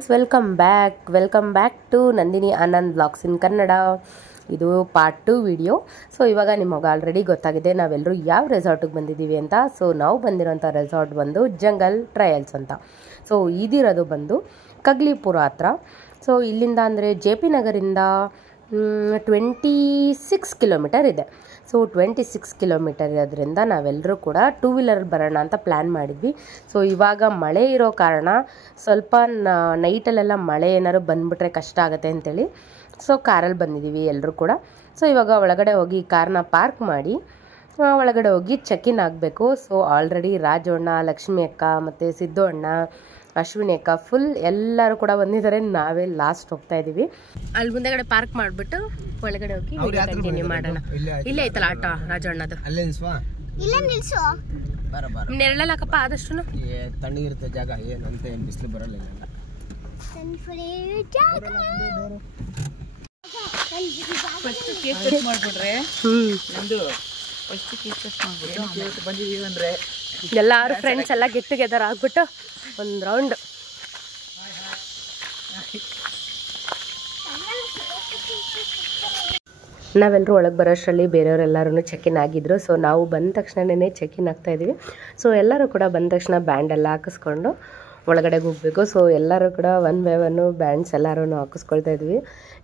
Friends, welcome back to Nandini Anand vlogs in Kannada. ಇದು part 2 video. So ಇವಾಗ ನಿಮಗೆ ಆಲ್ರೆಡಿ ಗೊತ್ತಾಗಿದೆ ನಾವೆಲ್ಲರೂ ಯಾವ ರೆಸಾರ್ಟಿಗೆ ಬಂದಿದ್ದೀವಿ ಅಂತ. ಸೊ ನಾವು ಬಂದಿರೋಂಥ ರೆಸಾರ್ಟ್ ಬಂದು ಜಂಗಲ್ ಟ್ರಯಲ್ಸ್ ಅಂತ. ಸೊ ಇದಿರೋದು ಬಂದು ಕಗ್ಲಿಪುರ ಹತ್ರ. ಸೊ ಇಲ್ಲಿಂದ ಅಂದರೆ ಜೆ ಪಿ ನಗರಿಂದ 26 ಕಿಲೋಮೀಟರ್ ಇದೆ. ಸೊ 26 ಕಿಲೋಮೀಟರ್ ಇರೋದ್ರಿಂದ ನಾವೆಲ್ಲರೂ ಕೂಡ 2 ವೀಲರ್ ಬರೋಣ ಅಂತ ಪ್ಲ್ಯಾನ್ ಮಾಡಿದ್ವಿ. ಸೊ ಇವಾಗ ಮಳೆ ಇರೋ ಕಾರಣ ಸ್ವಲ್ಪ ನೈಟಲ್ಲೆಲ್ಲ ಮಳೆ ಏನಾದ್ರು ಬಂದುಬಿಟ್ರೆ ಕಷ್ಟ ಆಗುತ್ತೆ ಅಂತೇಳಿ ಸೊ ಕಾರಲ್ಲಿ ಬಂದಿದ್ದೀವಿ ಎಲ್ಲರೂ ಕೂಡ. ಸೊ ಇವಾಗ ಒಳಗಡೆ ಹೋಗಿ ಕಾರ್ನ ಪಾರ್ಕ್ ಮಾಡಿ ಒಳಗಡೆ ಹೋಗಿ ಚೆಕ್-ಇನ್ ಆಗಬೇಕು. ಸೊ ಆಲ್ರೆಡಿ ರಾಜು ಅಣ್ಣ, ಲಕ್ಷ್ಮಿ ಅಕ್ಕ ಮತ್ತು ಸಿದ್ದು ಅಣ್ಣ, ಅಶ್ವಿನಿ ಅಕ್ಕ ಫುಲ್ ಎಲ್ಲರೂ ಕೂಡ ಬಂದಿದ್ದಾರೆ. ನಾವೇ ಲಾಸ್ಟ್ ಹೋಗ್ತಾ ಇದ್ದೀವಿ. ಅಲ್ಲಿ ಮುಂದೆಗಡೆ ಪಾರ್ಕ್ ಮಾಡಿಬಿಟ್ಟು ಒಳಗಡೆ ಹೋಗಿ ಕಂಟಿನ್ಯೂ ಮಾಡೋಣ. ಇಲ್ಲೇ ಐತಲ್ಲ ಆಟೋ ರಾಜು ಅಣ್ಣದು. ನೆರಳಲ್ಲ ಹಾಕಪ್ಪ ಆದಷ್ಟು. ತಣ್ಣಗಿರುತ್ತೆ ಜಾಗ, ಏನಂತ ಬಿಸಿಲು ಬರಲ್ಲ. ಎಲ್ಲಾರು ಫ್ರೆಂಡ್ಸ್ ಎಲ್ಲ ಗೆಟ್ ಟುಗೆದರ್ ಆಗ್ಬಿಟ್ಟು ಒಂದು ರೌಂಡ್. ನಾವೆಲ್ಲರೂ ಒಳಗೆ ಬರೋಷ್ಟರಲ್ಲಿ ಬೇರೆಯವರೆಲ್ಲರೂ ಚೆಕ್-ಇನ್ ಆಗಿದ್ರು. ಸೊ ನಾವು ಬಂದ ತಕ್ಷಣವೇ ಚೆಕ್-ಇನ್ ಆಗ್ತಾ ಇದ್ದೀವಿ. ಸೊ ಎಲ್ಲರೂ ಕೂಡ ಬಂದ ತಕ್ಷಣ ಬ್ಯಾಂಡ್ ಎಲ್ಲ ಹಾಕಿಸ್ಕೊಂಡು ಒಳಗಡೆಗೆ ಹೋಗಬೇಕು. ಸೊ ಎಲ್ಲರೂ ಕೂಡ ಒನ್ ಬೈ ಒನ್ನು ಬ್ಯಾಂಡ್ಸ್ ಎಲ್ಲರೂ ಹಾಕಿಸ್ಕೊಳ್ತಾ ಇದ್ವಿ.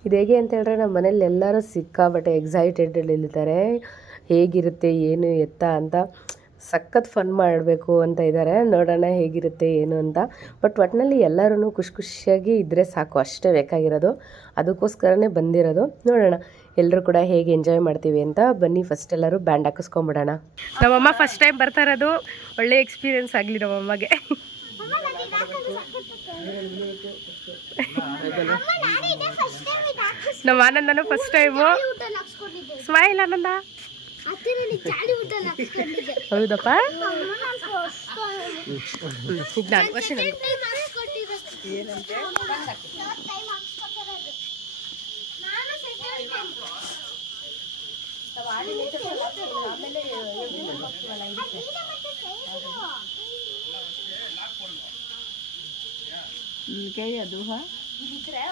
ಇದು ಹೇಗೆ ಅಂತ ಹೇಳಿದ್ರೆ ನಮ್ಮ ಮನೇಲಿ ಎಲ್ಲರೂ ಸಿಕ್ಕಾಬಟ್ಟೆ ಎಕ್ಸೈಟೆಡಲ್ಲಿದ್ದಾರೆ. ಹೇಗಿರುತ್ತೆ ಏನು ಎತ್ತ ಅಂತ, ಸಖತ್ ಫನ್ ಮಾಡಬೇಕು ಅಂತ ಇದ್ದಾರೆ. ನೋಡೋಣ ಹೇಗಿರುತ್ತೆ ಏನು ಅಂತ. ಬಟ್ ಒಟ್ಟಿನಲ್ಲಿ ಎಲ್ಲರೂ ಖುಷಿಯಾಗಿ ಇದ್ದರೆ ಸಾಕು, ಅಷ್ಟೇ ಬೇಕಾಗಿರೋದು. ಅದಕ್ಕೋಸ್ಕರನೇ ಬಂದಿರೋದು. ನೋಡೋಣ ಎಲ್ಲರೂ ಕೂಡ ಹೇಗೆ ಎಂಜಾಯ್ ಮಾಡ್ತೀವಿ ಅಂತ. ಬನ್ನಿ ಫಸ್ಟ್ ಎಲ್ಲರೂ ಬ್ಯಾಂಡ್ ಹಾಕಿಸ್ಕೊಂಬಿಡೋಣ. ನಮ್ಮಮ್ಮ ಫಸ್ಟ್ ಟೈಮ್ ಬರ್ತಾ ಇರೋದು, ಒಳ್ಳೆ ಎಕ್ಸ್ಪೀರಿಯನ್ಸ್ ಆಗಲಿ ನಮ್ಮಮ್ಮಗೆ. ನಮ್ಮ ಆನಂದನು ಫಸ್ಟ್ ಟೈಮು. ಸ್ಮೈಲ್ ಆನಂದ. ಹೌದಪ್ಪ.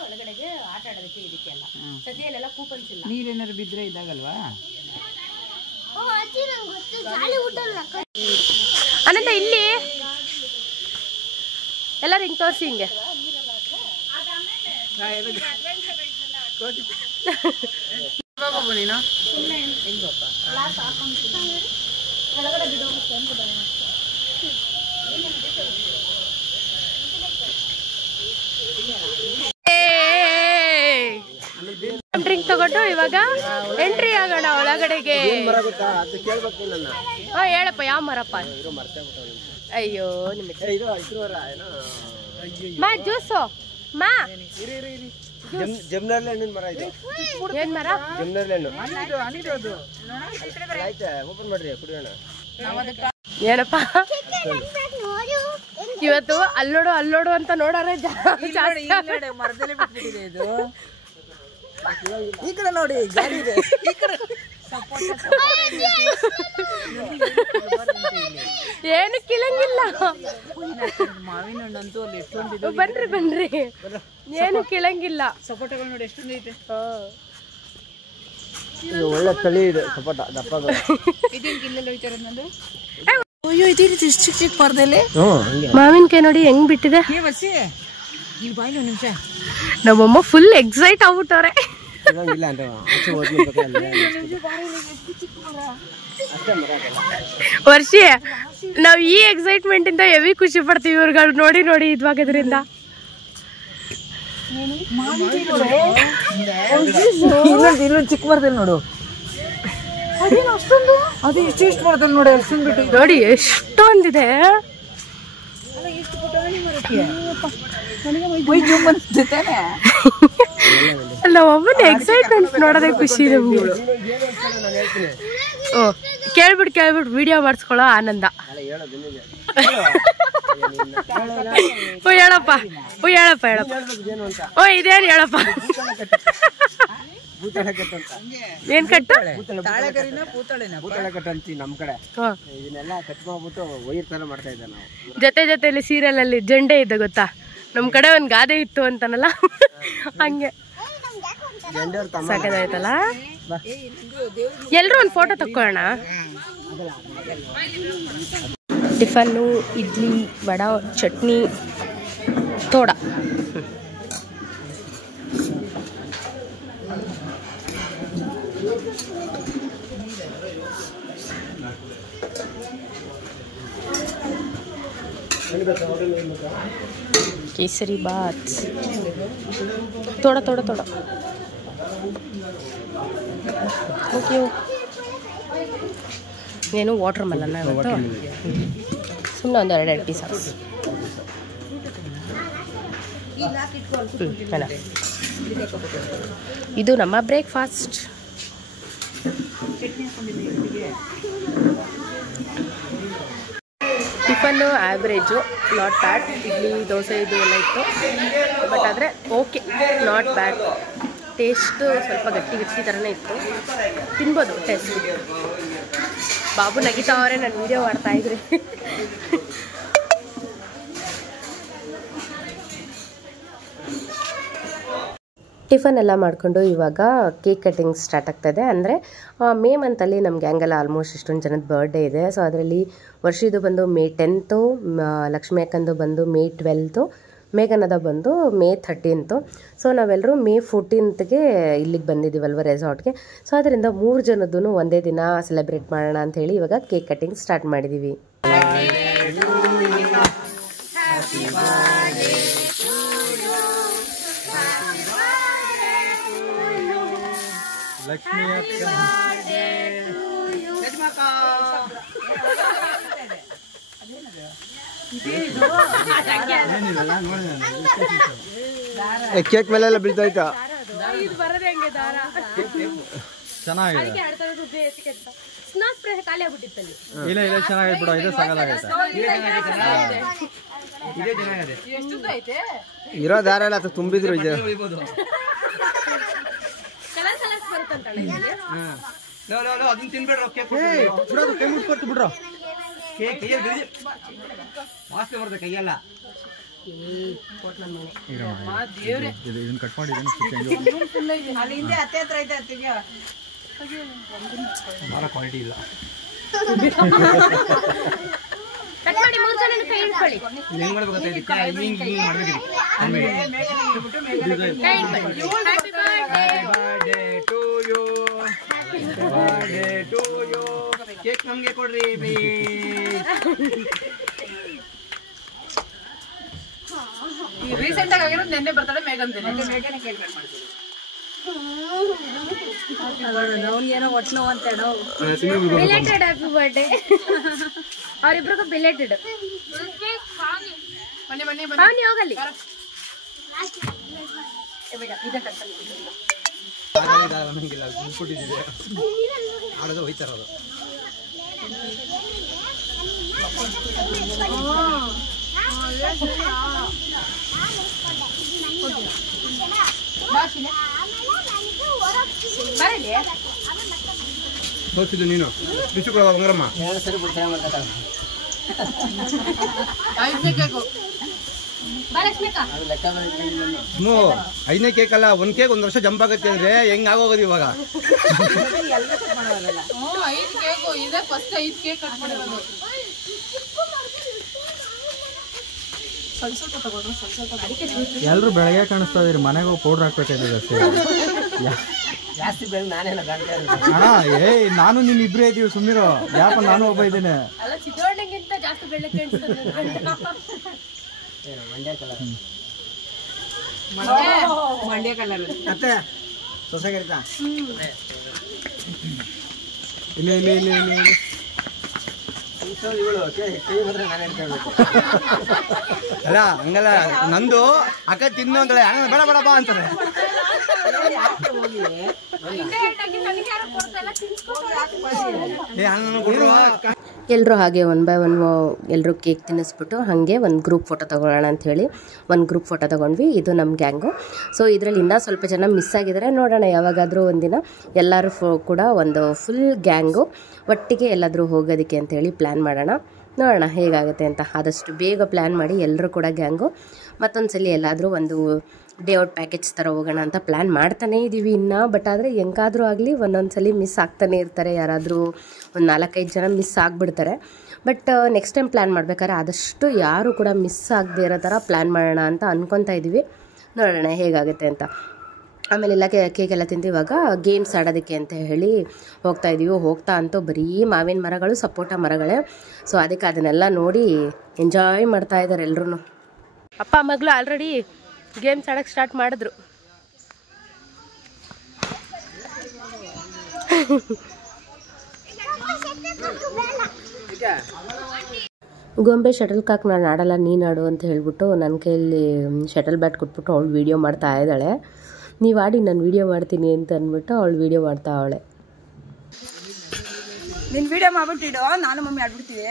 ಒಳಗಡೆಗೆ ಆಟ ಆಡೋದಕ್ಕೆ ಇದಕ್ಕೆಲ್ಲ ಸದ್ಯಲ್ಲೆಲ್ಲ ಕೂಪನ್ಸ್ ಇಲ್ಲ. ನೀರೇನಾದ್ರು ಬಿದ್ರೆ ಇದಾಗಲ್ವಾ? ಅನಂತ ಇಲ್ಲಿ ಎಲ್ಲರೂ ಹಿಂಗೆ ತೋರಿಸಿ ಹಿಂಗೆ. ಡ್ರಿಂಕ್ ತಗೊಂಡು ಇವಾಗ ಎಂಟ್ರಿ ಆಗೋಣ ಒಳಗಡೆಗೆ. ಹೇಳಪ್ಪ ಯಾವ ಮರಪ್ಪ? ಅಯ್ಯೋ ಮಾ ಜ್ಯೂಸು ಮಾ ಜಮ್ನರ್ಲೆ ಹಣ್ಣಿನ ಮರ ಇದೆ. ಏನ್ ಮರ? ಜಮ್ನರ್ಲೆ ಹಣ್ಣು. ಓಪನ್ ಮಾಡ್ರಿ ಕುಡಿಯೋಣ. ಏನಪ್ಪ ಇವತ್ತು ಅಲ್ಲೋಡು ಅಂತ ನೋಡೋರೆ ಜಾಸ್ತಿ. ಈ ಕಡೆ ನೋಡಿ, ಗಾಡಿ ಇದೆ. ಏನು ಕಿಳಂಗಿಲ್ಲ. ಬನ್ರಿ ಏನು ಕಿಳಂಗಿಲ್ಲ. ಸಪೋಟಗಳು ನೋಡಿ ಎಷ್ಟೊಂದು ಐತೆ. ಒಳ್ಳೆ ತಳಿ ಇದೆ ಸಪೋಟ, ದಪ್ಪಗಳು. ಚಿಕ್ಕ ಪರದಲ್ಲಿ ಮಾವಿನಕಾಯಿ ನೋಡಿ ಹೆಂಗ್ ಬಿಟ್ಟಿದೆ. ನಮ್ಮಮ್ಮ ಫುಲ್ ಎಕ್ಸೈಟ್ ಆಗ್ಬಿಟ್ಟವ್ರೆ. ವರ್ಷಿ ನಾವ್ ಈ ಎಕ್ಸೈಟ್ಮೆಂಟ್ ಇಂದ ಹೆವಿ ಖುಷಿ ಪಡ್ತೀವಿ ಇವ್ರುಗಳು ನೋಡಿ ಇದ್ವಾಗದ್ರಿಂದ. ಚಿಕ್ಕ ಮರದಲ್ಲಿ ನೋಡು, ಅದು ಎಷ್ಟು ಬರ್ತದೆ ನೋಡಿ. ನೋಡಿ ಎಷ್ಟೊಂದಿದೆ. ನಾವೊಬ್ಬನ ಎಕ್ಸೈಟ್ಮೆಂಟ್ ನೋಡೋದೇ ಖುಷಿ ನಮ್ಗೆ. ಓ ಕೇಳ್ಬಿಟ್ಟು ವಿಡಿಯೋ ಮಾಡಿಸ್ಕೊಳ್ಳೋ ಆನಂದ. ಹೇಳಪ್ಪ ಓ ಇದೇನು ಹೇಳಪ್ಪ. ಏನ್ ಕಟ್ಟ ಜೊತೆ ಜೊತೆಲಿ ಸೀರಿಯಲ್ ಅಲ್ಲಿ ಜಂಡೆ ಇದ್ದ ಗೊತ್ತಾ, ನಮ್ಮ ಕಡೆ ಒಂದು ಗಾದೆ ಇತ್ತು ಅಂತಾನಲ್ಲ ಹಂಗೆ ಸಾಕಾಯ್ತಲ್ಲ. ಎಲ್ಲರೂ ಒಂದು ಫೋಟೋ ತಕ್ಕೊಳ್ಳೋಣ. ಟಿಫನ್ನು, ಇಡ್ಲಿ, ವಡ, ಚಟ್ನಿ, ತೋಡ. ಕೇಸರಿ ಬಾತ್, ತೋಡ ತೋಡ ತೋಡ. ಓಕೆ, ಏನು ವಾಟರ್ ಮೆಲನ್ ಇವತ್ತು? ಸುಮ್ಮನೆ ಒಂದು 2 ಪೀಸ್ ಹಾಕಿ. ಇದು ನಮ್ಮ breakfast. Tiffin average, not bad. Idli, dosa ಇದು ಎಲ್ಲ ಇತ್ತು, ಬಟ್ ಆದರೆ ಓಕೆ, ನಾಟ್ ಬ್ಯಾಡ್. ಟೇಸ್ಟು ಸ್ವಲ್ಪ ಗಟ್ಟಿ ಗಟ್ಟಿ ಥರನೇ ಇತ್ತು, ತಿನ್ಬೋದು ಟೇಸ್ಟ್. ಬಾಬು ನಗಿತಾವ್ರೆ, ನಾನು ವೀಡಿಯೋ ಮಾಡ್ತಾಯಿದ್ರಿ. ಟಿಫನ್ ಎಲ್ಲ ಮಾಡಿಕೊಂಡು ಇವಾಗ ಕೇಕ್ ಕಟ್ಟಿಂಗ್ ಸ್ಟಾರ್ಟ್ ಆಗ್ತಾಯಿದೆ. ಅಂದರೆ ಮೇ ಮಂತಲ್ಲಿ ನಮ್ಮ ಗ್ಯಾಂಗೆಲ್ಲ ಆಲ್ಮೋಸ್ಟ್ ಇಷ್ಟೊಂದು ಜನದ ಬರ್ಡೇ ಇದೆ. ಸೊ ಅದರಲ್ಲಿ ವರ್ಷಿದು ಬಂದು May 10th, ಲಕ್ಷ್ಮಿ ಅಕ್ಕಂದು ಬಂದು May 12th, ಮೇಘನದ ಬಂದು May 13th. ಸೊ ನಾವೆಲ್ಲರೂ May 14th ಇಲ್ಲಿಗೆ ಬಂದಿದ್ದೀವಲ್ವ ರೆಸಾರ್ಟ್ಗೆ. ಸೊ ಅದರಿಂದ 3 ಜನದ್ದು ಒಂದೇ ದಿನ ಸೆಲೆಬ್ರೇಟ್ ಮಾಡೋಣ ಅಂಥೇಳಿ ಇವಾಗ ಕೇಕ್ ಕಟ್ಟಿಂಗ್ ಸ್ಟಾರ್ಟ್ ಮಾಡಿದ್ದೀವಿ. ಲಕ್ಷ್ಮಿ ಕೇಕ್ ಮೇಲೆಲ್ಲ ಬೀಳ್ತಾಯ್ತಾ? ಚೆನ್ನಾಗಿದೆ. ಇಲ್ಲ ಇಲ್ಲ ಚೆನ್ನಾಗೈತೆ ಬಿಡು, ಇದು ಸಾಕಾಗೈತೆ. ಇರೋ ದಾರ ಎಲ್ಲ ತುಂಬಿದ್ರು ಇದೆ. ಅದನ್ನ ತಿನ್ಬೇಡ್ರ, ಕೈ ಮುಟ್ಕೊಟ್ಟು ಬಿಡ್ರು. ವಾಸನೆ ಬರ್ತದೆ ಕೈಯೆಲ್ಲ. ಇದನ್ನ ಕಟ್ ಮಾಡಿ ಭಾಳ ಕ್ವಾಲಿಟಿ ಇಲ್ಲ. ಹೆಂಗ್ ಮಾಡ್ಬೇಕು? ಹಿಂಗ್ ಮಾಡ್ಬೇಕು. ಕೇಕ್ ನಮ್ಗೆ ಕೊಡ್ರಿ. ರೀಸೆಂಟ್ ಆಗಿ ಆಗಿರೋದು ನೆನ್ನೆ ಬರ್ತಾಳೆ ಮೇಘಂದೇನೆ. ಅವ್ನಿಗೇನೋ ಒಟ್ಟು ನೋವು ಅಂತ ಹೇಳೋ. ಬಿಲೇಟೆಡ್ ಹ್ಯಾಪಿ ಬರ್ಡೇ ಅವರಿಬ್ರಿಗೂ. ಬಿಲೇಟೆಡ್. ಬನ್ನಿ ಹೋಗಲ್ಲಿ. ಆಡೋದು ಹೋಯ್ತಾರದು. ತೋರಿಸಿದ್ದು ನೀನು ಬಿಸಿ ಕೊಡುವ ಬಂಗಾರಮ್ಮ. ಐದನೇ ಕೇಕ್ ಅಲ್ಲ, ಒಂದ್ ಕೇಕ್ 1 ವರ್ಷ ಜಂಪ್ ಆಗುತ್ತೆ ಅಂದ್ರೆ ಹೆಂಗ್ ಆಗೋಗೋದು ಇವಾಗ? 5 ಕೇಕು ಇದೆ, ಫಸ್ಟ್ 5 ಕೇಕ್ ಕಟ್ ಮಾಡಿರೋದು. ಎಲ್ರು ಬೆಳಗ್ಗೆ ಕಾಣಿಸ್ತಾ ಇದೀರಿ, ಮನೆಗೆ ಹೋಗಿ ಪೌಡರ್ ಹಾಕ್ಬೇಕಾಗಿದೆ ಅಷ್ಟೇ. ಜಾಸ್ತಿ ಬೆಳೆ ನಾನೇನ ಅಣ್ಣ, ಏಯ್ ನಾನು ನೀನ್ ಇಬ್ರೇ ಇದೀವಿ, ಸುಮ್ಮಿರೋ. ಯಾಕ ನಾನು ಒಬ್ಬ ಇದ್ದೇನೆ. ಜಾಸ್ತಿ ಬೆಳಗ್ಗೆ ಮಂಡ್ಯ ಕಲರ್ ಮತ್ತೆ ಸೊಸೆಗಿರ್ತಾ ಇಲ್ಲ ಇಲ್ಲ ಇಲ್ಲ ಇಲ್ಲ ಇಲ್ಲ. ಅಲ್ಲ ಹಂಗಲ್ಲ, ನಂದು ಅಕ್ಕ ತಿನ್ನು ಅಂದ್ರೆ ಹಂಗ ಬೇಡ ಬೇಡ ಬಾ ಅಂತಾರೆ. ಎಲ್ಲರೂ ಹಾಗೆ 1 by 1 ಎಲ್ಲರೂ ಕೇಕ್ ತಿನ್ನಿಸ್ಬಿಟ್ಟು ಹಾಗೆ ಒಂದು ಗ್ರೂಪ್ ಫೋಟೋ ತೊಗೊಳ್ಳೋಣ ಅಂಥೇಳಿ ಒಂದು ಗ್ರೂಪ್ ಫೋಟೋ ತೊಗೊಂಡ್ವಿ. ಇದು ನಮ್ಮ ಗ್ಯಾಂಗು. ಸೊ ಇದರಲ್ಲಿ ಇನ್ನೂ ಸ್ವಲ್ಪ ಜನ ಮಿಸ್ ಆಗಿದ್ದಾರೆ. ನೋಡೋಣ ಯಾವಾಗಾದರೂ ಒಂದಿನ ಎಲ್ಲರೂ ಕೂಡ ಒಂದು ಫುಲ್ ಗ್ಯಾಂಗು ಒಟ್ಟಿಗೆ ಎಲ್ಲಾದರೂ ಹೋಗೋದಕ್ಕೆ ಅಂಥೇಳಿ ಪ್ಲ್ಯಾನ್ ಮಾಡೋಣ. ನೋಡೋಣ ಹೇಗಾಗುತ್ತೆ ಅಂತ. ಆದಷ್ಟು ಬೇಗ ಪ್ಲ್ಯಾನ್ ಮಾಡಿ ಎಲ್ಲರೂ ಕೂಡ ಗ್ಯಾಂಗು ಮತ್ತೊಂದು ಸಲ ಎಲ್ಲಾದರೂ ಒಂದು ಡೇ ಔಟ್ ಪ್ಯಾಕೇಜ್ ಥರ ಹೋಗೋಣ ಅಂತ ಪ್ಲ್ಯಾನ್ ಮಾಡ್ತಾನೇ ಇದ್ದೀವಿ ಇನ್ನು. ಬಟ್ ಆದರೆ ಹೆಂಗಾದರೂ ಆಗಲಿ ಒಂದೊಂದು ಸಲ ಮಿಸ್ ಆಗ್ತಾನೆ ಇರ್ತಾರೆ, ಯಾರಾದರೂ ಒಂದು 4-5 ಜನ ಮಿಸ್ ಆಗಿಬಿಡ್ತಾರೆ. ಬಟ್ ನೆಕ್ಸ್ಟ್ ಟೈಮ್ ಪ್ಲ್ಯಾನ್ ಮಾಡ್ಬೇಕಾದ್ರೆ ಆದಷ್ಟು ಯಾರು ಕೂಡ ಮಿಸ್ ಆಗದೆ ಇರೋ ಥರ ಪ್ಲ್ಯಾನ್ ಮಾಡೋಣ ಅಂತ ಅಂದ್ಕೊತಾ ಇದ್ದೀವಿ. ನೋಡೋಣ ಹೇಗಾಗುತ್ತೆ ಅಂತ. ಆಮೇಲೆಲ್ಲ ಕೇಕೆಲ್ಲ ತಿಂದು ಇವಾಗ ಗೇಮ್ಸ್ ಆಡೋದಕ್ಕೆ ಅಂತ ಹೇಳಿ ಹೋಗ್ತಾಯಿದ್ದೀವಿ. ಹೋಗ್ತಾ ಅಂತೂ ಬರೀ ಮಾವಿನ ಮರಗಳು, ಸಪೋಟ ಮರಗಳೇ. ಸೊ ಅದಕ್ಕೆ ಅದನ್ನೆಲ್ಲ ನೋಡಿ ಎಂಜಾಯ್ ಮಾಡ್ತಾ ಇದ್ದಾರೆ ಎಲ್ಲರೂ. ಅಪ್ಪ ಮಗಳು ಆಲ್ರೆಡಿ ಗೇಮ್ಸ್ ಆಡೋಕ್ಕೆ ಸ್ಟಾರ್ಟ್ ಮಾಡಿದ್ರು. ಗೊಂಬೆ ಶಟಲ್ ಕಾಕ್ ನಾನು ಆಡಲ್ಲ ನೀನು ಆಡು ಅಂತ ಹೇಳ್ಬಿಟ್ಟು ನನ್ನ ಕೈಯಲ್ಲಿ ಶಟಲ್ ಬ್ಯಾಟ್ ಕೊಟ್ಬಿಟ್ಟು ಅವಳು ವೀಡಿಯೋ ಮಾಡ್ತಾ ಇದ್ದಾಳೆ. ನೀವು ಆಡಿ ನಾನು ವೀಡಿಯೋ ಮಾಡ್ತೀನಿ ಅಂತ ಅಂದ್ಬಿಟ್ಟು ಅವಳು ವೀಡಿಯೋ ಮಾಡ್ತಾ ಅವಳೆ. ನಿನ್ ವಿಡಿಯೋ ಮಾಡ್ಬಿಟ್ಟಿಡು, ನಾನು ಮಮ್ಮಿ ಆಡ್ಬಿಡ್ತೀವಿ.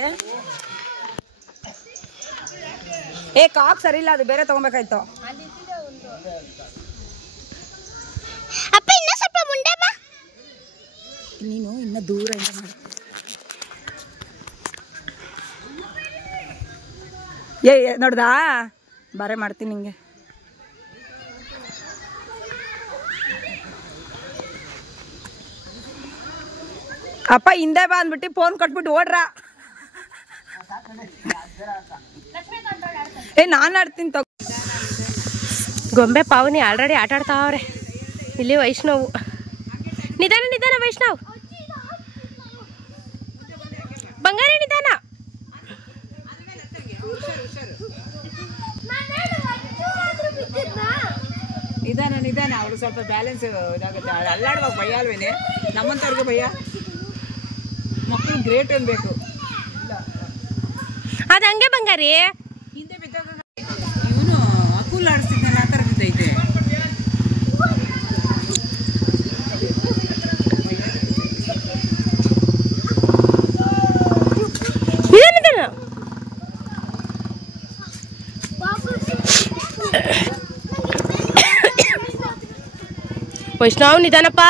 ಕಾಕ್ ಸರಿ ಇಲ್ಲ, ಅದು ಬೇರೆ ತಗೊಬೇಕಾಯ್ತು. ನೀನು ಇನ್ನ ದೂರದಿಂದ ಮಾಡು. ನೋಡ್ದಾ ಬಾರೆ ಮಾಡ್ತೀನಿ ನಿಂಗೆ. ಅಪ್ಪ ಹಿಂದೆ ಬಾ ಅಂದ್ಬಿಟ್ಟು ಫೋನ್ ಕೊಟ್ಬಿಟ್ಟು ಓಡ್ರ. ನಾನು ಆಡ್ತೀನಿ ತಗೋ. ಗೊಂಬೆ ಪಾವನಿ ಆಲ್ರೆಡಿ ಆಟ ಆಡ್ತಾವ್ರೆ. ಇಲ್ಲಿ ವೈಷ್ಣವ್ ನಿಧಾನ ನಿಧಾನ, ವೈಷ್ಣವ್ ಬಂಗಾರಿ ನಿಧಾನ. ನಿಧಾನ ನಿಧಾನ, ಅವ್ರು ಸ್ವಲ್ಪ ಬ್ಯಾಲೆನ್ಸ್ ಇದಾಗುತ್ತೆ. ಅಲ್ಲಾಡುವಾಗ ಭಯ ಅಲ್ವೇನೆ, ನಮ್ಮಂತವ್ರಿಗೆ ಭಯ. ಮಕ್ಕಳು ಗ್ರೇಟ್ ಅನ್ಬೇಕು. ಅದು ಹಂಗೆ ಬಂಗಾರಿ. ಹಿಂದೆ ಬಿದ್ದಾಗ ಇವನು ಅಕುಲ್ ಆಡಿಸ್ತಿದ್ನಲ್ಲ, ಆ ಥರ ಬಿದ್ದೈತೆ. ವೈಷ್ಣವ್ ನಿಧಾನಪ್ಪ.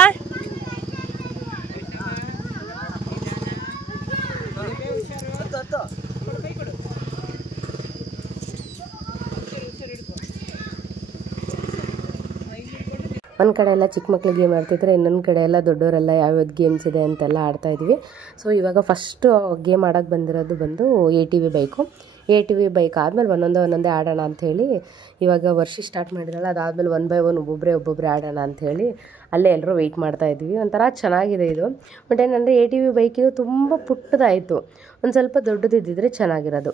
ಒಂದು ಕಡೆ ಎಲ್ಲ ಚಿಕ್ಕ ಮಕ್ಳು ಗೇಮ್ ಆಡ್ತಿದ್ರೆ, ಇನ್ನೊಂದು ಕಡೆ ಎಲ್ಲ ದೊಡ್ಡವರೆಲ್ಲ ಯಾವ್ಯಾವ್ದು ಗೇಮ್ಸ್ ಇದೆ ಅಂತೆಲ್ಲ ಆಡ್ತಾಯಿದ್ವಿ. ಸೊ ಇವಾಗ ಫಸ್ಟು ಗೇಮ್ ಆಡೋಕ್ಕೆ ಬಂದಿರೋದು ಬಂದು ATV ಬೈಕು. ATV ಬೈಕ್ ಆದಮೇಲೆ ಒಂದೊಂದೇ ಆಡೋಣ ಅಂಥೇಳಿ ಇವಾಗ ವರ್ಷ ಸ್ಟಾರ್ಟ್ ಮಾಡಿದ್ರಲ್ಲ, ಅದಾದಮೇಲೆ 1 by 1 ಒಬ್ಬೊಬ್ಬರೇ ಆಡೋಣ ಅಂಥೇಳಿ ಅಲ್ಲೇ ಎಲ್ಲರೂ ವೆಯ್ಟ್ ಮಾಡ್ತಾಯಿದ್ವಿ. ಒಂಥರ ಚೆನ್ನಾಗಿದೆ ಇದು. ಬಟ್ ಏನಂದರೆ ATV ಬೈಕಿದು ತುಂಬ ಪುಟ್ಟದಾಯಿತು, ಒಂದು ಸ್ವಲ್ಪ ದೊಡ್ಡದಿದ್ದಿದ್ರೆ ಚೆನ್ನಾಗಿರೋದು.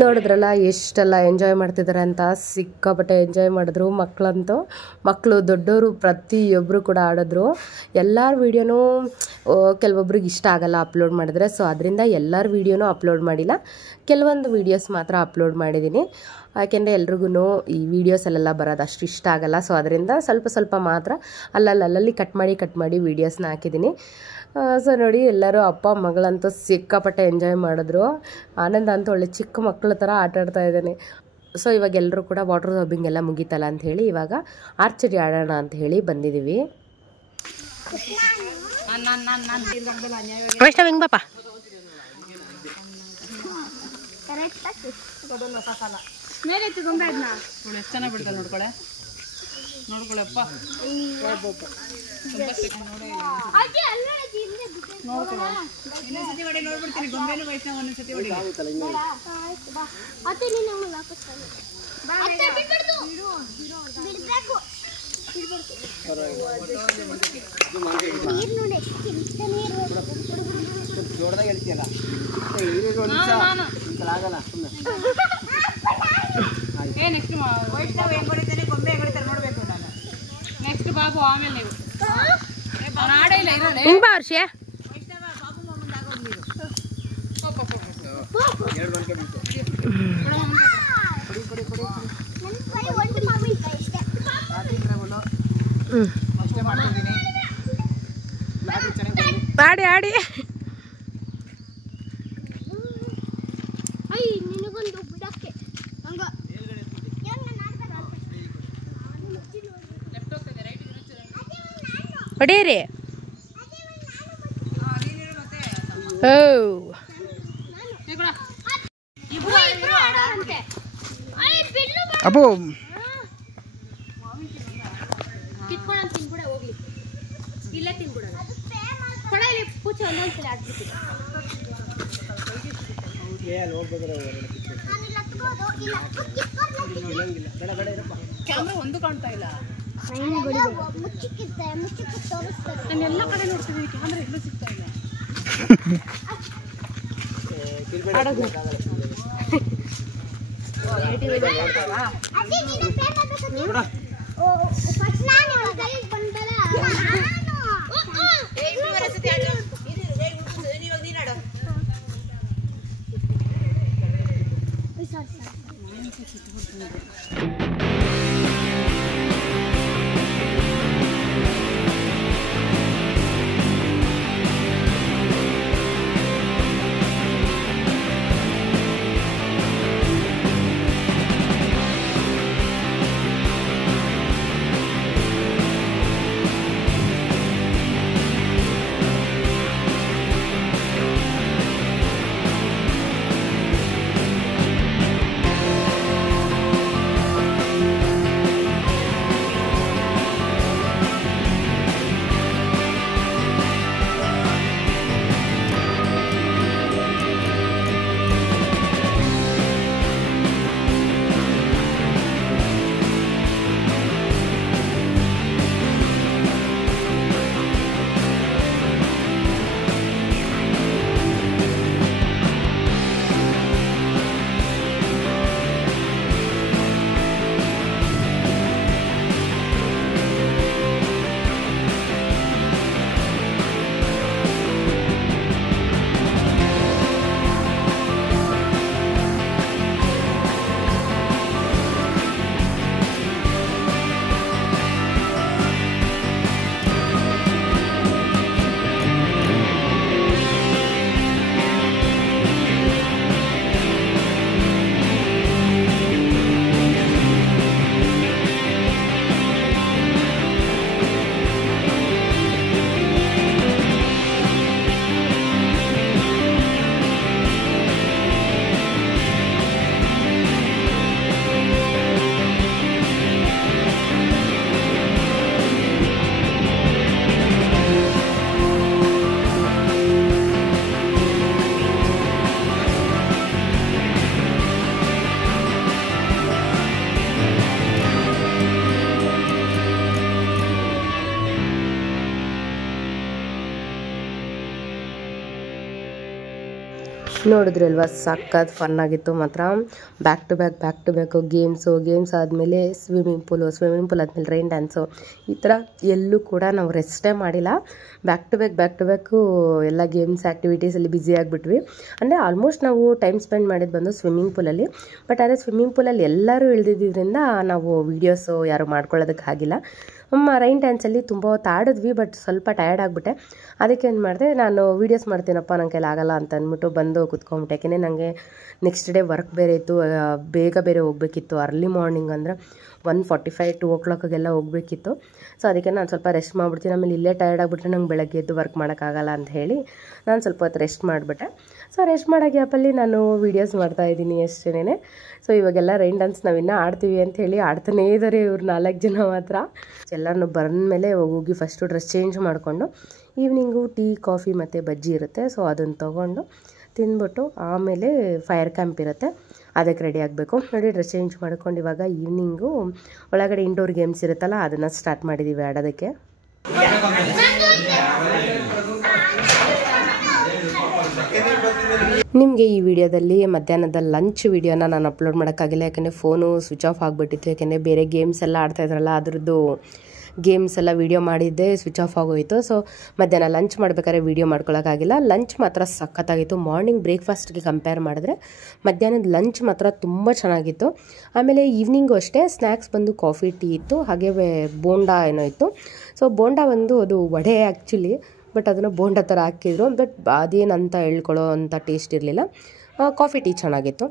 ನೋಡಿದ್ರಲ್ಲ ಎಷ್ಟೆಲ್ಲ ಎಂಜಾಯ್ ಮಾಡ್ತಿದ್ದಾರೆ ಅಂತ. ಸಿಕ್ಕಾಪಟ್ಟೆ ಎಂಜಾಯ್ ಮಾಡಿದ್ರು ಮಕ್ಕಳಂತೂ. ಮಕ್ಕಳು ದೊಡ್ಡವರು ಪ್ರತಿಯೊಬ್ಬರು ಕೂಡ ಆಡಿದ್ರು. ಎಲ್ಲರ ವೀಡಿಯೋನೂ ಕೆಲವೊಬ್ರಿಗೆ ಇಷ್ಟ ಆಗಲ್ಲ ಅಪ್ಲೋಡ್ ಮಾಡಿದ್ರೆ, ಸೊ ಅದರಿಂದ ಎಲ್ಲರ ವೀಡಿಯೋನೂ ಅಪ್ಲೋಡ್ ಮಾಡಿಲ್ಲ, ಕೆಲವೊಂದು ವೀಡಿಯೋಸ್ ಮಾತ್ರ ಅಪ್ಲೋಡ್ ಮಾಡಿದ್ದೀನಿ. ಯಾಕೆಂದರೆ ಎಲ್ರಿಗೂ ಈ ವೀಡಿಯೋಸಲ್ಲೆಲ್ಲ ಬರೋದು ಅಷ್ಟು ಇಷ್ಟ ಆಗಲ್ಲ, ಸೊ ಅದರಿಂದ ಸ್ವಲ್ಪ ಸ್ವಲ್ಪ ಮಾತ್ರ ಅಲ್ಲಲ್ಲಿ ಕಟ್ ಮಾಡಿ ವೀಡಿಯೋಸ್ನ ಹಾಕಿದ್ದೀನಿ. ಸೊ ನೋಡಿ ಎಲ್ಲರೂ ಅಪ್ಪ ಮಗಳಂತೂ ಸಿಕ್ಕಾಪಟ್ಟೆ ಎಂಜಾಯ್ ಮಾಡಿದ್ರು. ಆನಂದ ಅಂತೂ ಒಳ್ಳೆ ಚಿಕ್ಕ ಮಕ್ಕಳ ಥರ ಆಟಾಡ್ತಾ ಇದ್ದಾನೆ. ಸೊ ಇವಾಗ ಎಲ್ಲರೂ ಕೂಡ ವಾಟರ್ ಸಾಬಿಂಗ್ ಎಲ್ಲ ಮುಗೀತಲ್ಲ ಅಂತ ಹೇಳಿ ಇವಾಗ ಆರ್ಚರಿ ಆಡೋಣ ಅಂತ ಹೇಳಿ ಬಂದಿದ್ದೀವಿ. ವೈಷ್ಣವ್ ಹಿಂಗೆ ಬಾಪ. ಮೇಲೆ ಗೊಂಬೆ ಅದನ್ನ ಎಷ್ಟು ಚೆನ್ನಾಗಿ ಬಿಡ್ತಾರೆ ನೋಡ್ಕೊಳೆ ನೋಡ್ಕೊಳಪ್ಪ. ನೋಡ್ಬಿಡ್ತೀನಿ ಗೊಂಬೆನೂ ವೈಷ್ಣವ್ ಒಂದೊಂದ್ಸತಿ ಹೊಡಿ. ಜೋರದಾಗ ಹೇಳ್ತೀಯಲ್ಲ ಆಗಲ್ಲ ಏ ನೆಕ್ಸ್ಟ್ ವೈಷ್ಣವ್ ಹೆಂಗ್ ಹೊಡಿತಾನೆ ಗೊಂಬೆ ಹೆಂಗ್ ಹೊಡಿತಾರೆ ನೋಡ್ಬೇಕು ನಾನು. ನೆಕ್ಸ್ಟ್ ಬಾಬು ಆಮೇಲೆ ನೀವು ಆಡೇ ಇಲ್ಲ ಇರೋದೇ ಹಿಂಗೆ ಬಾ ವರ್ಷ. ವೈಷ್ಣವ ಬಾಬು ಮುಂದೆ ಆಗೋದು ನೀರು ಅಷ್ಟೇ ಮಾಡ್ತಿದ್ದೀನಿ. ಆಡಿ ಆಡಿ ಹೊಡೀರಿ. ಅಪ್ಪು ಇಲ್ಲೇ ತಿನ್ಬಿಡೋಣ. ಕೊಡಲಿ ಪೂಚೆ ಒಂದೊಂದ್ಸಲ ಆಡ್ಬಿಟ್ಟು ಕ್ಯಾಮ್ರಾ ಒಂದು ಕಾಣ್ತಾ ಇಲ್ಲ. ನಾನು ಎಲ್ಲ ಕಡೆ ನೋಡ್ತಿದ್ದೀನಿ, ಕ್ಯಾಮ್ರಾ ಎಲ್ಲೂ ಸಿಗ್ತಾ ಇಲ್ಲ. ನೋಡಿದ್ರಿ ಅಲ್ವಾ, ಸಖತ್ ಫನ್ ಆಗಿತ್ತು ಮಾತ್ರ. ಬ್ಯಾಕ್ ಟು ಬ್ಯಾಕು ಗೇಮ್ಸ್ ಆದಮೇಲೆ ಸ್ವಿಮ್ಮಿಂಗ್ ಪೂಲ್ ಆದಮೇಲೆ ರೈನ್ ಡ್ಯಾನ್ಸು, ಈ ಥರ ಎಲ್ಲೂ ಕೂಡ ನಾವು ರೆಸ್ಟೇ ಮಾಡಿಲ್ಲ. ಬ್ಯಾಕ್ ಟು ಬ್ಯಾಕು ಎಲ್ಲ ಗೇಮ್ಸ್ ಆ್ಯಕ್ಟಿವಿಟೀಸಲ್ಲಿ ಬ್ಯುಸಿ ಆಗಿಬಿಟ್ವಿ. ಅಂದರೆ ಆಲ್ಮೋಸ್ಟ್ ನಾವು ಟೈಮ್ ಸ್ಪೆಂಡ್ ಮಾಡಿದ್ದು ಬಂದು ಸ್ವಿಮ್ಮಿಂಗ್ ಪೂಲಲ್ಲಿ. ಬಟ್ ಆದರೆ ಸ್ವಿಮ್ಮಿಂಗ್ ಪೂಲಲ್ಲಿ ಎಲ್ಲರೂ ಇಳಿದಿದ್ದರಿಂದ ನಾವು ವೀಡಿಯೋಸು ಯಾರು ಮಾಡ್ಕೊಳ್ಳೋದಕ್ಕಾಗಿಲ್ಲ. ರೈನ್ ಡ್ಯಾನ್ಸಲ್ಲಿ ತುಂಬ ಹೊತ್ತು ಆಡಿದ್ವಿ, ಬಟ್ ಸ್ವಲ್ಪ ಟಯರ್ಡ್ ಆಗಿಬಿಟ್ಟೆ. ಅದಕ್ಕೆ ಏನು ಮಾಡಿದೆ, ನಾನು ವೀಡಿಯೋಸ್ ಮಾಡ್ತೀನಪ್ಪ, ನನ್ನ ಕೈಲಿ ಆಗಲ್ಲ ಅಂತ ಅಂದ್ಬಿಟ್ಟು ಬಂದು ಕೂತ್ಕೊಂಡ್ಬಿಟ್ಟೆ. ಯಾಕೆಂದರೆ ನನಗೆ ನೆಕ್ಸ್ಟ್ ಡೇ ವರ್ಕ್ ಬೇರೆ ಇತ್ತು, ಬೇಗ ಬೇರೆ ಹೋಗಬೇಕಿತ್ತು. ಅರ್ಲಿ ಮಾರ್ನಿಂಗ್ ಅಂದರೆ 1:45 2 o'clockಗೆಲ್ಲ ಹೋಗಬೇಕಿತ್ತು. ಸೊ ಅದಕ್ಕೆ ನಾನು ಸ್ವಲ್ಪ ರೆಸ್ಟ್ ಮಾಡಿಬಿಡ್ತೀನಿ. ಆಮೇಲೆ ಇಲ್ಲೇ ಟಯರ್ಡ್ ಆಗಿಬಿಟ್ರೆ ನಂಗೆ ಬೆಳಗ್ಗೆ ಎದ್ದು ವರ್ಕ್ ಮಾಡೋಕ್ಕಾಗಲ್ಲ ಅಂತ ಹೇಳಿ ನಾನು ಸ್ವಲ್ಪ ಹೊತ್ತು ರೆಸ್ಟ್ ಮಾಡಿಬಿಟ್ಟೆ. ಸೊ ರೆಸ್ಟ್ ಮಾಡೋ ಗ್ಯಾಪಲ್ಲಿ ನಾನು ವೀಡಿಯೋಸ್ ಮಾಡ್ತಾಯಿದ್ದೀನಿ ಅಷ್ಟೇನೆ. ಸೊ ಇವಾಗೆಲ್ಲ ರೈನ್ ಡ್ಯಾನ್ಸ್ ನಾವಿನ್ನೂ ಆಡ್ತೀವಿ ಅಂತ ಹೇಳಿ ಆಡ್ತಾನೇ ಇದ್ದಾರೆ ಇವ್ರು 4 ಜನ ಮಾತ್ರ. ಎಲ್ಲರೂ ಬಂದಮೇಲೆ ಹೋಗಿ ಫಸ್ಟು ಡ್ರೆಸ್ ಚೇಂಜ್ ಮಾಡಿಕೊಂಡು ಈವ್ನಿಂಗು ಟೀ ಕಾಫಿ ಮತ್ತು ಬಜ್ಜಿ ಇರುತ್ತೆ. ಸೊ ಅದನ್ನು ತೊಗೊಂಡು ತಿಂದ್ಬಿಟ್ಟು ಆಮೇಲೆ ಫೈರ್ ಕ್ಯಾಂಪ್ ಇರುತ್ತೆ, ಅದಕ್ಕೆ ರೆಡಿ ಆಗಬೇಕು. ನೋಡಿ, ಡ್ರೆಸ್ ಚೇಂಜ್ ಮಾಡ್ಕೊಂಡು ಇವಾಗ ಈವ್ನಿಂಗು ಒಳಗಡೆ ಇಂಡೋರ್ ಗೇಮ್ಸ್ ಇರುತ್ತಲ್ಲ ಅದನ್ನು ಸ್ಟಾರ್ಟ್ ಮಾಡಿದ್ದೀವಿ ಆಡೋದಕ್ಕೆ. ನಿಮಗೆ ಈ ವಿಡಿಯೋದಲ್ಲಿ ಮಧ್ಯಾಹ್ನದ ಲಂಚ್ ವಿಡಿಯೋನ ನಾನು ಅಪ್ಲೋಡ್ ಮಾಡೋಕ್ಕಾಗಿಲ್ಲ, ಯಾಕೆಂದರೆ ಫೋನು ಸ್ವಿಚ್ ಆಫ್ ಆಗಿಬಿಟ್ಟಿತ್ತು. ಯಾಕೆಂದರೆ ಬೇರೆ ಗೇಮ್ಸ್ ಎಲ್ಲ ಆಡ್ತಾಯಿದ್ರಲ್ಲ, ಅದ್ರದ್ದು ಗೇಮ್ಸ್ ಎಲ್ಲ ವೀಡಿಯೋ ಮಾಡಿದ್ದೆ ಸ್ವಿಚ್ ಆಫ್ ಆಗೋಯಿತು. ಸೊ ಮಧ್ಯಾಹ್ನ ಲಂಚ್ ಮಾಡ್ಬೇಕಾದ್ರೆ ವೀಡಿಯೋ ಮಾಡ್ಕೊಳ್ಳೋಕ್ಕಾಗಿಲ್ಲ. ಲಂಚ್ ಮಾತ್ರ ಸಖತ್ತಾಗಿತ್ತು. ಮಾರ್ನಿಂಗ್ ಬ್ರೇಕ್ಫಾಸ್ಟ್ಗೆ ಕಂಪೇರ್ ಮಾಡಿದ್ರೆ ಮಧ್ಯಾಹ್ನದ ಲಂಚ್ ಮಾತ್ರ ತುಂಬ ಚೆನ್ನಾಗಿತ್ತು. ಆಮೇಲೆ ಈವ್ನಿಂಗು ಅಷ್ಟೇ ಸ್ನ್ಯಾಕ್ಸ್ ಬಂದು ಕಾಫಿ ಟೀ ಇತ್ತು, ಹಾಗೆ ಬೋಂಡಾ ಏನೋ ಇತ್ತು. ಸೊ ಬೋಂಡಾ ಒಂದು ಅದು ವಡೆ ಆ್ಯಕ್ಚುಲಿ, ಬಟ್ ಅದನ್ನು ಬೋಂಡಾ ಥರ ಹಾಕಿದ್ರು. ಬಟ್ ಅದೇನಂತ ಹೇಳ್ಕೊಳ್ಳೋ ಅಂಥ ಟೇಸ್ಟ್ ಇರಲಿಲ್ಲ. ಕಾಫಿ ಟೀ ಚೆನ್ನಾಗಿತ್ತು.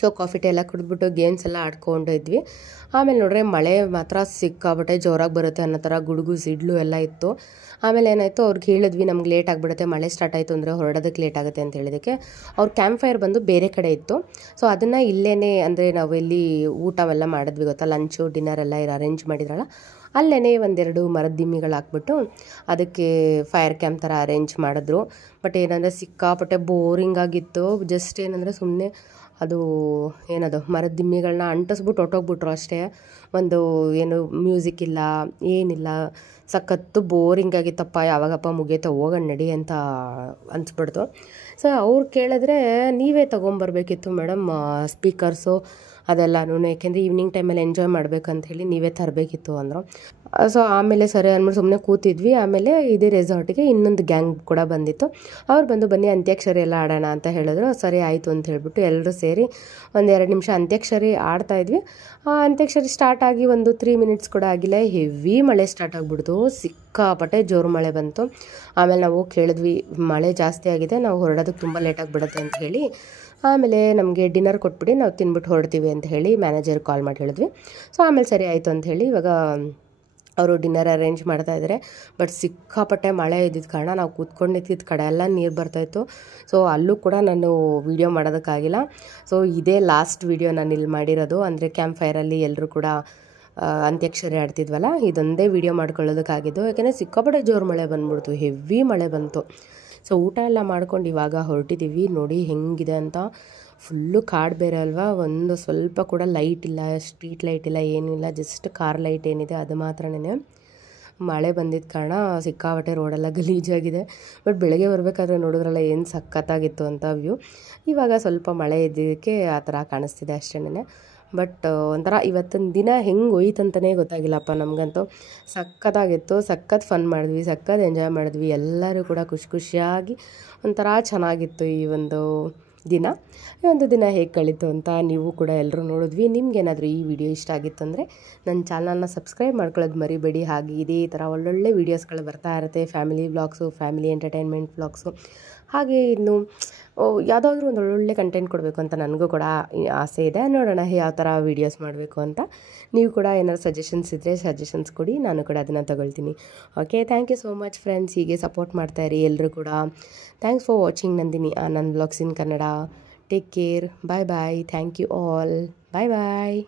ಸೊ ಕಾಫಿ ಟೀ ಎಲ್ಲ ಕುಡಿದ್ಬಿಟ್ಟು ಗೇಮ್ಸ್ ಎಲ್ಲ ಆಡ್ಕೊಂಡು ಇದ್ವಿ. ಆಮೇಲೆ ನೋಡ್ರೆ ಮಳೆ ಮಾತ್ರ ಸಿಕ್ಕಾಬಿಟ್ಟೆ ಜೋರಾಗಿ ಬರುತ್ತೆ ಅನ್ನೋ ಥರ ಗುಡುಗು ಸಿಡ್ಲು ಎಲ್ಲ ಇತ್ತು. ಆಮೇಲೆ ಏನಾಯಿತು, ಅವ್ರಿಗೆ ಹೇಳಿದ್ವಿ ನಮ್ಗೆ ಲೇಟ್ ಆಗಿಬಿಡುತ್ತೆ, ಮಳೆ ಸ್ಟಾರ್ಟ್ ಆಯಿತು ಅಂದರೆ ಹೊರಡೋದಕ್ಕೆ ಲೇಟ್ ಆಗುತ್ತೆ ಅಂತ ಹೇಳಿದಕ್ಕೆ ಅವ್ರ ಕ್ಯಾಂಪ್ ಫೈರ್ ಬಂದು ಬೇರೆ ಕಡೆ ಇತ್ತು. ಸೊ ಅದನ್ನು ಇಲ್ಲೇ ಅಂದರೆ ನಾವು ಎಲ್ಲಿ ಊಟವೆಲ್ಲ ಮಾಡಿದ್ವಿ ಗೊತ್ತಾ, ಲಂಚು ಡಿನ್ನರ್ ಎಲ್ಲ ಅರೇಂಜ್ ಮಾಡಿದ್ರಲ್ಲ, ಅಲ್ಲೇ ಒಂದೆರಡು ಮರದ ದಿಮ್ಮಿಗಳು ಹಾಕ್ಬಿಟ್ಟು ಅದಕ್ಕೆ ಫೈರ್ ಕ್ಯಾಂಪ್ ಥರ ಅರೇಂಜ್ ಮಾಡಿದ್ರು. ಬಟ್ ಏನಂದರೆ ಸಿಕ್ಕಾಪಟ್ಟೆ ಬೋರಿಂಗ್ ಆಗಿತ್ತು. ಜಸ್ಟ್ ಏನಂದರೆ ಸುಮ್ಮನೆ ಅದು ಏನದು ಮರದ ದಿಮ್ಮಿಗಳನ್ನ ಅಂಟಿಸ್ಬಿಟ್ಟು ಹೊಟ್ಟೋಗ್ಬಿಟ್ರು ಅಷ್ಟೇ. ಒಂದು ಏನು ಮ್ಯೂಸಿಕ್ ಇಲ್ಲ, ಏನಿಲ್ಲ, ಸಖತ್ತು ಬೋರಿಂಗ್ ಆಗಿತ್ತಪ್ಪ. ಯಾವಾಗಪ್ಪ ಮುಗಿಯುತ್ತೋ ಹೋಗೋಣ ನಡಿ ಅಂತ ಅನಿಸ್ಬಿಡ್ತು. ಸೊ ಅವ್ರು ಕೇಳಿದ್ರೆ ನೀವೇ ತೊಗೊಂಬರ್ಬೇಕಿತ್ತು ಮೇಡಮ್ ಸ್ಪೀಕರ್ಸು ಅದೆಲ್ಲನೂ, ಯಾಕೆಂದರೆ ಈವ್ನಿಂಗ್ ಟೈಮಲ್ಲಿ ಎಂಜಾಯ್ ಮಾಡಬೇಕಂತ ಹೇಳಿ ನೀವೇ ತರಬೇಕಿತ್ತು ಅಂದರು. ಸೊ ಆಮೇಲೆ ಸರಿ ಅಂದ್ಬಿಟ್ಟು ಸುಮ್ಮನೆ ಕೂತಿದ್ವಿ. ಆಮೇಲೆ ಇದೇ ರೆಸಾರ್ಟಿಗೆ ಇನ್ನೊಂದು ಗ್ಯಾಂಗ್ ಕೂಡ ಬಂದಿತ್ತು. ಅವ್ರು ಬಂದು ಬನ್ನಿ ಅಂತ್ಯಾಕ್ಷರಿ ಎಲ್ಲ ಆಡೋಣ ಅಂತ ಹೇಳಿದ್ರು. ಸರಿ ಆಯಿತು ಅಂತ ಹೇಳ್ಬಿಟ್ಟು ಎಲ್ಲರೂ ಸೇರಿ 1-2 ನಿಮಿಷ ಅಂತ್ಯಾಕ್ಷರಿ ಆಡ್ತಾಯಿದ್ವಿ. ಅಂತ್ಯಾಕ್ಷರಿ ಸ್ಟಾರ್ಟ್ ಆಗಿ ಒಂದು 3 minutes ಕೂಡ ಆಗಿಲ್ಲ, ಹೆವಿ ಮಳೆ ಸ್ಟಾರ್ಟ್ ಆಗಿಬಿಡ್ತು. ಸಿಕ್ಕಾಪಟ್ಟೆ ಜೋರು ಮಳೆ ಬಂತು. ಆಮೇಲೆ ನಾವು ಕೇಳಿದ್ವಿ, ಮಳೆ ಜಾಸ್ತಿ ಆಗಿದೆ, ನಾವು ಹೊರಡೋದಕ್ಕೆ ತುಂಬ ಲೇಟಾಗಿ ಬಿಡುತ್ತೆ ಅಂತ ಹೇಳಿ. ಆಮೇಲೆ ನಮಗೆ ಡಿನ್ನರ್ ಕೊಟ್ಬಿಡಿ, ನಾವು ತಿನ್ಬಿಟ್ಟು ಹೊರಡ್ತೀವಿ ಅಂತ ಹೇಳಿ ಮ್ಯಾನೇಜರ್ ಕಾಲ್ ಮಾಡಿ ಹೇಳಿದ್ವಿ. ಸೊ ಆಮೇಲೆ ಸರಿ ಆಯಿತು ಅಂತ ಹೇಳಿ ಇವಾಗ ಅವರು ಡಿನ್ನರ್ ಅರೇಂಜ್ ಮಾಡ್ತಾಯಿದ್ದಾರೆ. ಬಟ್ ಸಿಕ್ಕಾಪಟ್ಟೆ ಮಳೆ ಇದ್ದಿದ್ದ ಕಾರಣ ನಾವು ಕೂತ್ಕೊಂಡಿದ್ದ ಕಡೆ ಎಲ್ಲ ನೀರು ಬರ್ತಾಯಿತ್ತು. ಸೊ ಅಲ್ಲೂ ಕೂಡ ನಾನು ವೀಡಿಯೋ ಮಾಡೋದಕ್ಕಾಗಿಲ್ಲ. ಸೊ ಇದೇ ಲಾಸ್ಟ್ ವೀಡಿಯೋ ನಾನು ಇಲ್ಲಿ ಮಾಡಿರೋದು. ಅಂದರೆ ಕ್ಯಾಂಪ್ ಫೈರಲ್ಲಿ ಎಲ್ಲರೂ ಕೂಡ ಅಂತ್ಯಾಕ್ಷರಿ ಆಡ್ತಿದ್ವಲ್ಲ, ಇದೊಂದೇ ವೀಡಿಯೋ ಮಾಡ್ಕೊಳ್ಳೋದಕ್ಕಾಗಿದ್ದು. ಯಾಕೆಂದರೆ ಸಿಕ್ಕಾಪಟ್ಟೆ ಜೋರು ಮಳೆ ಬಂದ್ಬಿಡ್ತು, ಹೆವಿ ಮಳೆ ಬಂತು. ಸೊ ಊಟ ಎಲ್ಲ ಮಾಡ್ಕೊಂಡು ಇವಾಗ ಹೊರಟಿದ್ದೀವಿ. ನೋಡಿ ಹೆಂಗಿದೆ ಅಂತ. ಫುಲ್ಲು ಕಾಡು ಬೇರೆ ಅಲ್ವಾ, ಒಂದು ಸ್ವಲ್ಪ ಕೂಡ ಲೈಟ್ ಇಲ್ಲ, ಸ್ಟ್ರೀಟ್ ಲೈಟ್ ಇಲ್ಲ, ಏನಿಲ್ಲ, ಜಸ್ಟ್ ಕಾರ್ ಲೈಟ್ ಏನಿದೆ ಅದು ಮಾತ್ರನೇ. ಮಳೆ ಬಂದಿದ್ದ ಕಾರಣ ಸಿಕ್ಕಾಪಟ್ಟೆ ರೋಡೆಲ್ಲ ಗಲೀಜಾಗಿದೆ. ಬಟ್ ಬೆಳಗ್ಗೆ ಬರಬೇಕಾದ್ರೆ ನೋಡಿದ್ರಲ್ಲ ಏನು ಸಖತ್ತಾಗಿತ್ತು ಅಂತ ವ್ಯೂ. ಇವಾಗ ಸ್ವಲ್ಪ ಮಳೆ ಇದ್ದಿದ್ದಕ್ಕೆ ಆ ಥರ ಕಾಣಿಸ್ತಿದೆ ಅಷ್ಟೇನೆ. ಬಟ್ ಒಂಥರ ಇವತ್ತಿನ ದಿನ ಹೆಂಗೆ ಹೋಯ್ತಂತಲೇ ಗೊತ್ತಾಗಿಲ್ಲಪ್ಪ ನಮಗಂತೂ. ಸಖತ್ತಾಗಿತ್ತು, ಸಖತ್ ಫನ್ ಮಾಡಿದ್ವಿ, ಸಖತ್ ಎಂಜಾಯ್ ಮಾಡಿದ್ವಿ. ಎಲ್ಲರೂ ಕೂಡ ಖುಷಿಯಾಗಿ ಒಂಥರ ಚೆನ್ನಾಗಿತ್ತು ಈ ಒಂದು ದಿನ ಹೇಗೆ ಕಳೀತು ಅಂತ ನೀವು ಕೂಡ ಎಲ್ಲರೂ ನೋಡಿದ್ವಿ. ನಿಮ್ಗೇನಾದರೂ ಈ ವಿಡಿಯೋ ಇಷ್ಟ ಆಗಿತ್ತು ಅಂದರೆ ನನ್ನ ಚಾನಲ್ನ ಸಬ್ಸ್ಕ್ರೈಬ್ ಮಾಡ್ಕೊಳ್ಳೋದು ಮರಿಬೇಡಿ. ಹಾಗೆ ಇದೇ ಥರ ಒಳ್ಳೊಳ್ಳೆ ವೀಡಿಯೋಸ್ಗಳು ಬರ್ತಾ ಇರುತ್ತೆ, family vlogs, family entertainment vlogs. ಹಾಗೆ ಇನ್ನು ಯಾವುದಾದ್ರೂ ಒಂದು ಒಳ್ಳೊಳ್ಳೆ ಕಂಟೆಂಟ್ ಕೊಡಬೇಕು ಅಂತ ನನಗೂ ಕೂಡ ಆಸೆ ಇದೆ. ನೋಡೋಣ ಯಾವ ಥರ ವೀಡಿಯೋಸ್ ಮಾಡಬೇಕು ಅಂತ. ನೀವು ಕೂಡ ಏನಾದ್ರು ಸಜೆಷನ್ಸ್ ಇದ್ದರೆ ಸಜೆಷನ್ಸ್ ಕೊಡಿ, ನಾನು ಕೂಡ ಅದನ್ನು ತಗೊಳ್ತೀನಿ. Okay, thank you so much friends. ಹೀಗೆ ಸಪೋರ್ಟ್ ಮಾಡ್ತಾಯಿರಿ ಎಲ್ಲರೂ ಕೂಡ. ಥ್ಯಾಂಕ್ಸ್ ಫಾರ್ ವಾಚಿಂಗ್ ನಂದಿನಿ ನನ್ನ vlogs in Kannada. Take care, bye bye, thank you all, bye bye.